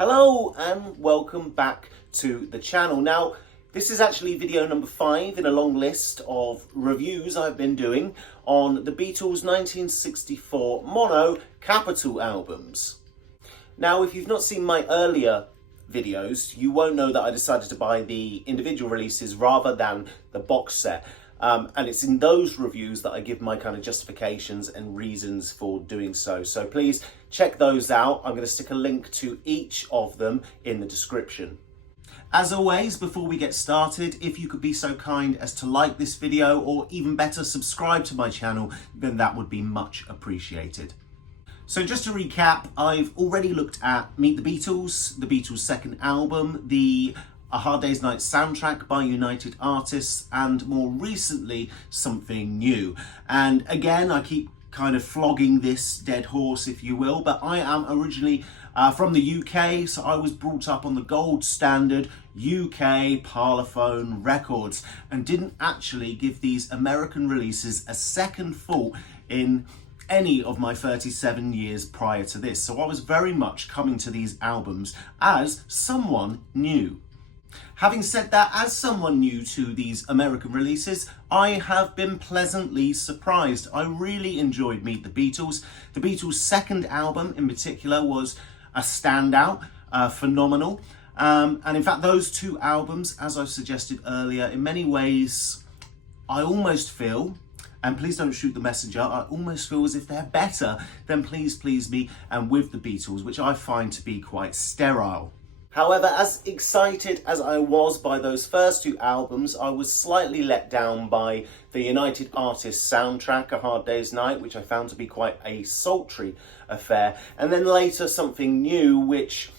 Hello and welcome back to the channel. Now, this is actually video number 5 in a long list of reviews I've been doing on the Beatles 1964 mono Capitol albums. Now, if you've not seen my earlier videos, you won't know that I decided to buy the individual releases rather than the box set. And it's in those reviews that I give my kind of justifications and reasons for doing so. So please check those out. I'm going to stick a link to each of them in the description. As always, before we get started, if you could be so kind as to like this video, or even better, subscribe to my channel, then that would be much appreciated. So just to recap, I've already looked at Meet the Beatles' second album, the A Hard Day's Night soundtrack by United Artists, and more recently, Something New. And again, I keep kind of flogging this dead horse, if you will, but I am originally from the UK, so I was brought up on the gold standard UK Parlophone records and didn't actually give these American releases a second thought in any of my 37 years prior to this. So I was very much coming to these albums as someone new. Having said that, as someone new to these American releases, I have been pleasantly surprised. I really enjoyed Meet the Beatles. The Beatles' second album in particular was a standout, phenomenal. And in fact, those two albums, as I've suggested earlier, in many ways, I almost feel, and please don't shoot the messenger, I almost feel as if they're better than Please Please Me and With the Beatles, which I find to be quite sterile. However, as excited as I was by those first two albums, I was slightly let down by the United Artists soundtrack, A Hard Day's Night, which I found to be quite a sultry affair. And then later Something New, which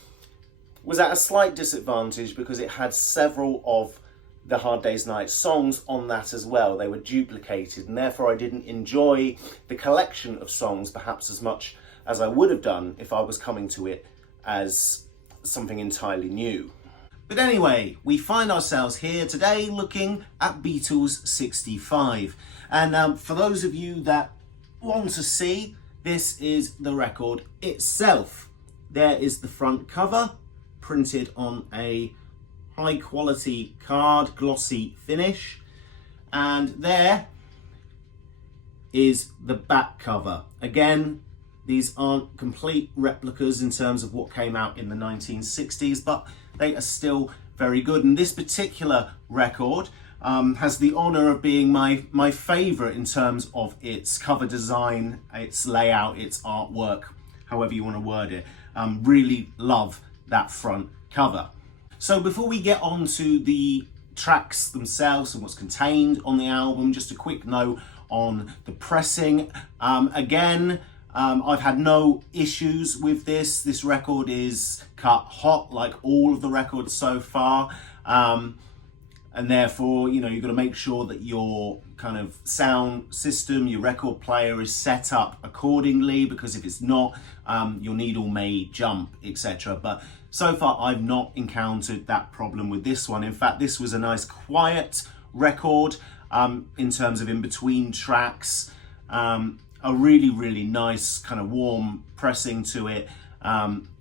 was at a slight disadvantage because it had several of the Hard Day's Night songs on that as well. They were duplicated, and therefore I didn't enjoy the collection of songs perhaps as much as I would have done if I was coming to it as something entirely new. But anyway, we find ourselves here today looking at Beatles 65. And for those of you that want to see, this is the record itself. There is the front cover, printed on a high quality card, glossy finish. And there is the back cover. Again, these aren't complete replicas in terms of what came out in the 1960s, but they are still very good. And this particular record has the honour of being my favourite in terms of its cover design, its layout, its artwork, however you want to word it. Really love that front cover. So before we get on to the tracks themselves and what's contained on the album, just a quick note on the pressing. I've had no issues with this. This record is cut hot like all of the records so far. And therefore, you've got to make sure that your kind of sound system, your record player is set up accordingly, because if it's not, your needle may jump, etc. But so far, I've not encountered that problem with this one. In fact, this was a nice quiet record in terms of in between tracks. A really, really nice kind of warm pressing to it,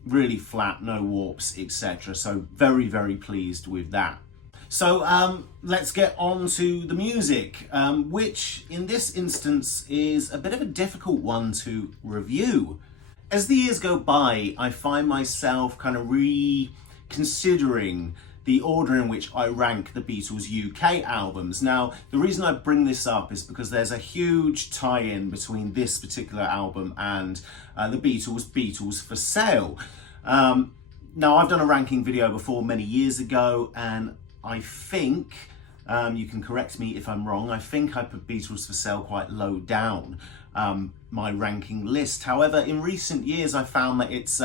really flat, no warps, etc. So very, very pleased with that. So let's get on to the music, which in this instance is a bit of a difficult one to review. As the years go by, I find myself kind of reconsidering the order in which I rank the Beatles UK albums. Now, the reason I bring this up is because there's a huge tie-in between this particular album and the Beatles for Sale. Now, I've done a ranking video before many years ago, and I think, you can correct me if I'm wrong, I think I put Beatles for Sale quite low down my ranking list. However, in recent years, I found that it's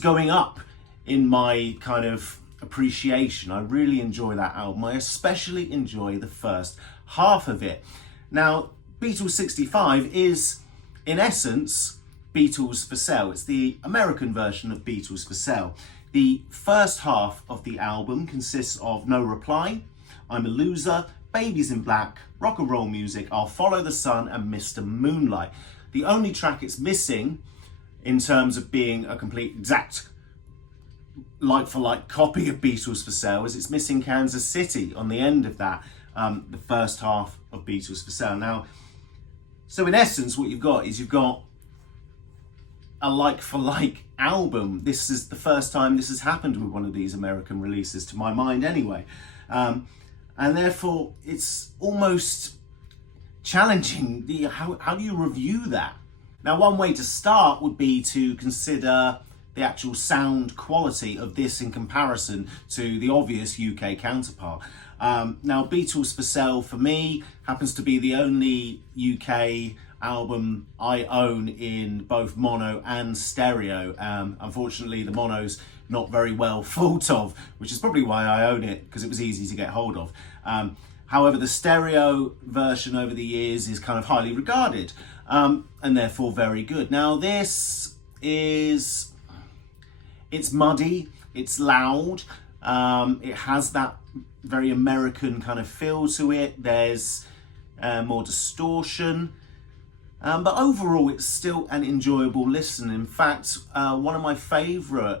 going up in my kind of appreciation. I really enjoy that album. I especially enjoy the first half of it. Now, Beatles 65 is, in essence, Beatles for Sale. It's the American version of Beatles for Sale. The first half of the album consists of No Reply, I'm a Loser, Babies in Black, Rock and Roll Music, I'll Follow the Sun, and Mr. Moonlight. The only track it's missing in terms of being a complete exact like-for-like copy of Beatles for Sale is it's missing Kansas City on the end of that, the first half of Beatles for Sale. Now, so in essence, what you've got is you've got a like-for-like album. This is the first time this has happened with one of these American releases, to my mind anyway. And therefore, it's almost challenging. How do you review that? Now, one way to start would be to consider the actual sound quality of this in comparison to the obvious UK counterpart. Now, Beatles for Sale, for me, happens to be the only UK album I own in both mono and stereo. Unfortunately, the mono's not very well thought of, which is probably why I own it, because it was easy to get hold of. However, the stereo version over the years is kind of highly regarded, and therefore very good. Now, this is, it's muddy, it's loud, it has that very American kind of feel to it. There's more distortion. But overall, it's still an enjoyable listen. In fact, one of my favourite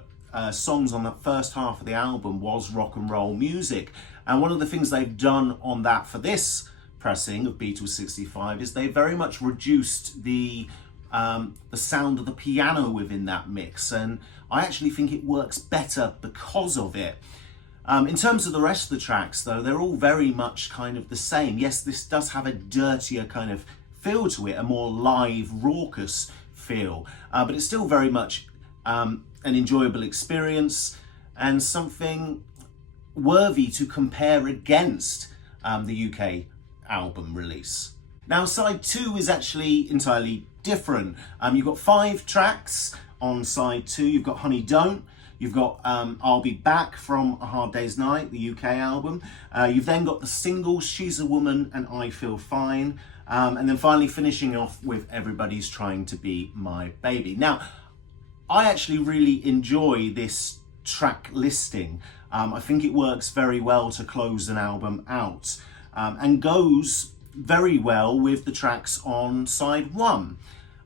songs on that first half of the album was Rock and Roll Music. And one of the things they've done on that for this pressing of Beatles 65 is they very much reduced the sound of the piano within that mix. And I actually think it works better because of it. In terms of the rest of the tracks, though, they're all very much kind of the same. Yes, this does have a dirtier kind of feel to it, a more live, raucous feel, but it's still very much an enjoyable experience and something worthy to compare against the UK album release. Now, side 2 is actually entirely different. You've got 5 tracks on side 2. You've got Honey Don't, you've got I'll Be Back from A Hard Day's Night, the UK album. You've then got the singles She's a Woman and I Feel Fine. And then finally finishing off with Everybody's Trying to Be My Baby. Now, I actually really enjoy this track listing. I think it works very well to close an album out, and goes very well with the tracks on side 1.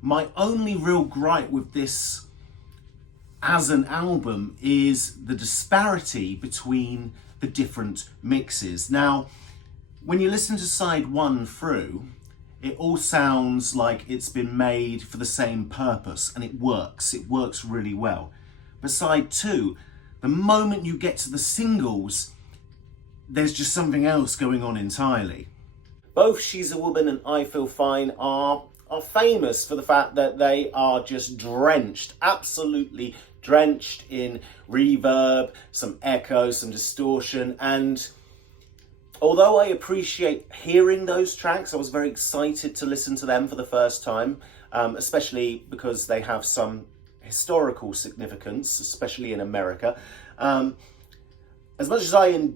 My only real gripe with this as an album is the disparity between the different mixes. Now, when you listen to side 1 through, it all sounds like it's been made for the same purpose, and it works really well. But side 2, the moment you get to the singles, there's just something else going on entirely. Both She's a Woman and I Feel Fine are famous for the fact that they are just drenched, absolutely drenched in reverb, some echo, some distortion, and although I appreciate hearing those tracks, I was very excited to listen to them for the first time, especially because they have some historical significance, especially in America. As much as I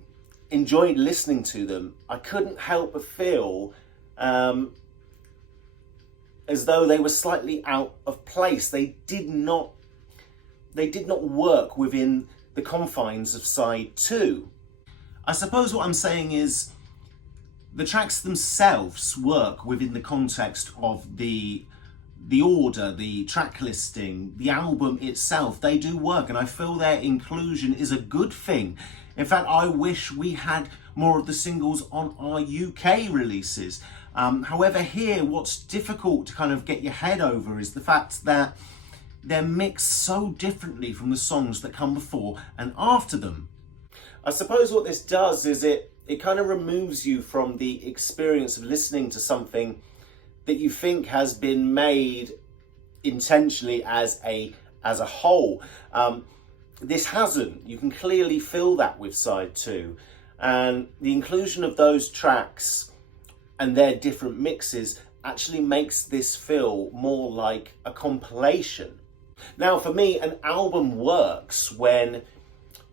enjoyed listening to them, I couldn't help but feel as though they were slightly out of place. They did not work within the confines of side 2. I suppose what I'm saying is the tracks themselves work within the context of the order, the track listing, the album itself. They do work, and I feel their inclusion is a good thing. In fact, I wish we had more of the singles on our UK releases. However, here, what's difficult to kind of get your head over is the fact that they're mixed so differently from the songs that come before and after them. I suppose what this does is it kind of removes you from the experience of listening to something that you think has been made intentionally as a whole. This hasn't. You can clearly feel that with side 2. And the inclusion of those tracks and their different mixes actually makes this feel more like a compilation. Now, for me, an album works when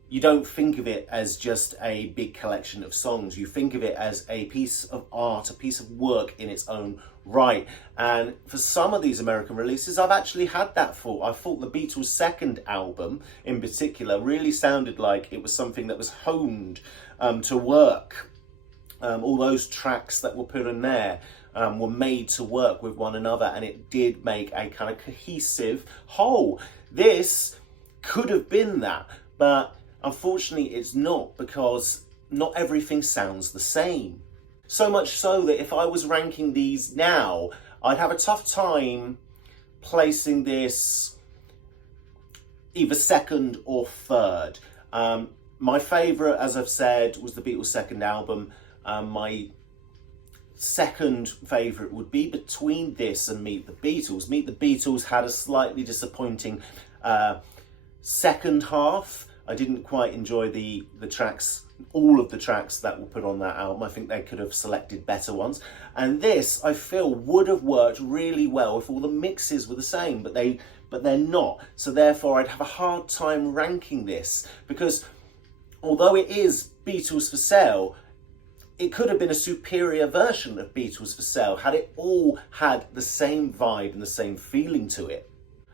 you don't think of it as just a big collection of songs. You think of it as a piece of art, a piece of work in its own right. And for some of these American releases, I've actually had that thought. I thought the Beatles' second album in particular really sounded like it was something that was honed to work. All those tracks that were put in there were made to work with one another, and it did make a kind of cohesive whole. This could have been that, but unfortunately it's not, because not everything sounds the same. So much so that if I was ranking these now, I'd have a tough time placing this either second or third. My favourite, as I've said, was the Beatles' second album. My second favourite would be between this and Meet the Beatles. Meet the Beatles had a slightly disappointing second half. I didn't quite enjoy the tracks, all of the tracks that were put on that album. I think they could have selected better ones. And this, I feel, would have worked really well if all the mixes were the same, but they're not. So therefore, I'd have a hard time ranking this, because although it is Beatles for Sale, it could have been a superior version of Beatles for Sale had it all had the same vibe and the same feeling to it.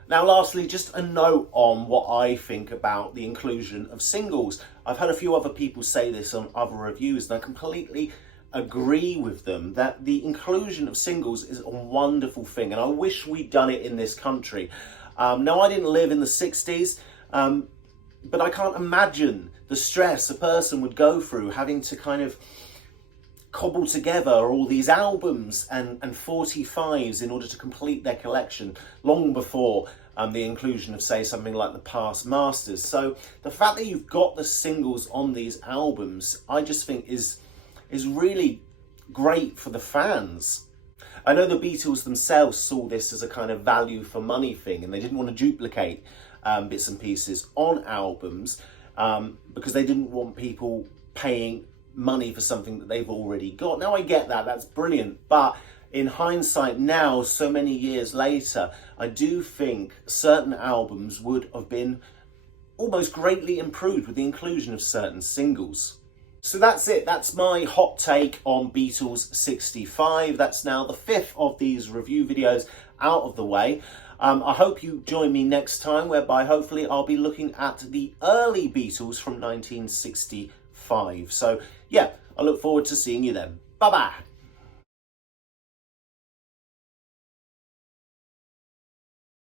Now, lastly, just a note on what I think about the inclusion of singles. I've had a few other people say this on other reviews, and I completely agree with them that the inclusion of singles is a wonderful thing, and I wish we'd done it in this country. Now, I didn't live in the 60s, but I can't imagine the stress a person would go through having to kind of cobble together all these albums and 45s in order to complete their collection long before the inclusion of, say, something like the Past Masters. So the fact that you've got the singles on these albums, I just think is really great for the fans. I know the Beatles themselves saw this as a kind of value for money thing, and they didn't want to duplicate bits and pieces on albums because they didn't want people paying money for something that they've already got. Now, I get that, that's brilliant, but in hindsight now, so many years later, I do think certain albums would have been almost greatly improved with the inclusion of certain singles. So that's it, that's my hot take on Beatles 65. That's now the 5th of these review videos out of the way. I hope you join me next time, whereby hopefully I'll be looking at the early Beatles from 1965. So yeah, I look forward to seeing you then. Bye-bye.